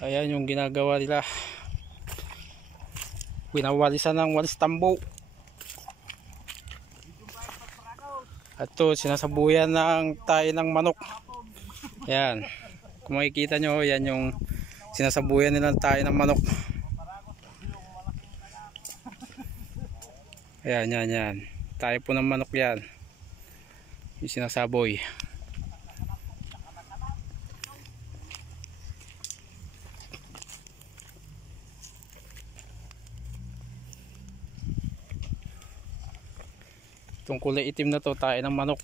Ayan yung ginagawa nila. Winawalisan ng walis tambo. At to sinasabuyan ng tayo ng manok. Ayan. Kung makikita nyo, yan yung sinasabuyan nila tayo ng manok. Ayan, yan. Tayo po ng manok yan. Yung sinasaboy. Itong kulay itim na to, tayo ng manok.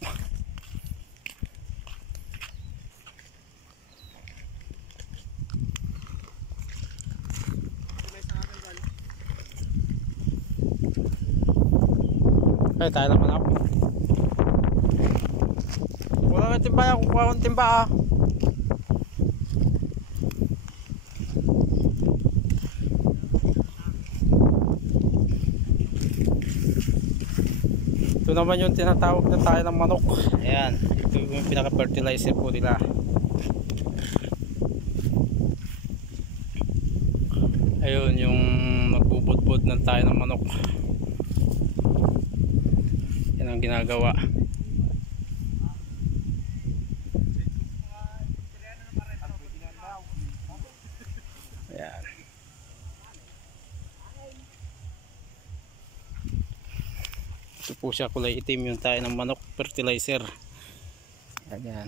Ay, tayo ng manok. Wala kang timba, kukuha kong timba ah. Ito naman yung tinatawag na tayo ng manok. Ayan, ito yung pinaka-fertilizer po nila. Ayun yung nagbubudbud ng tayo ng manok. Yan ang ginagawa. Ayan. Ito po siya, kulay itim yung tayo ng manok fertilizer. Ayan.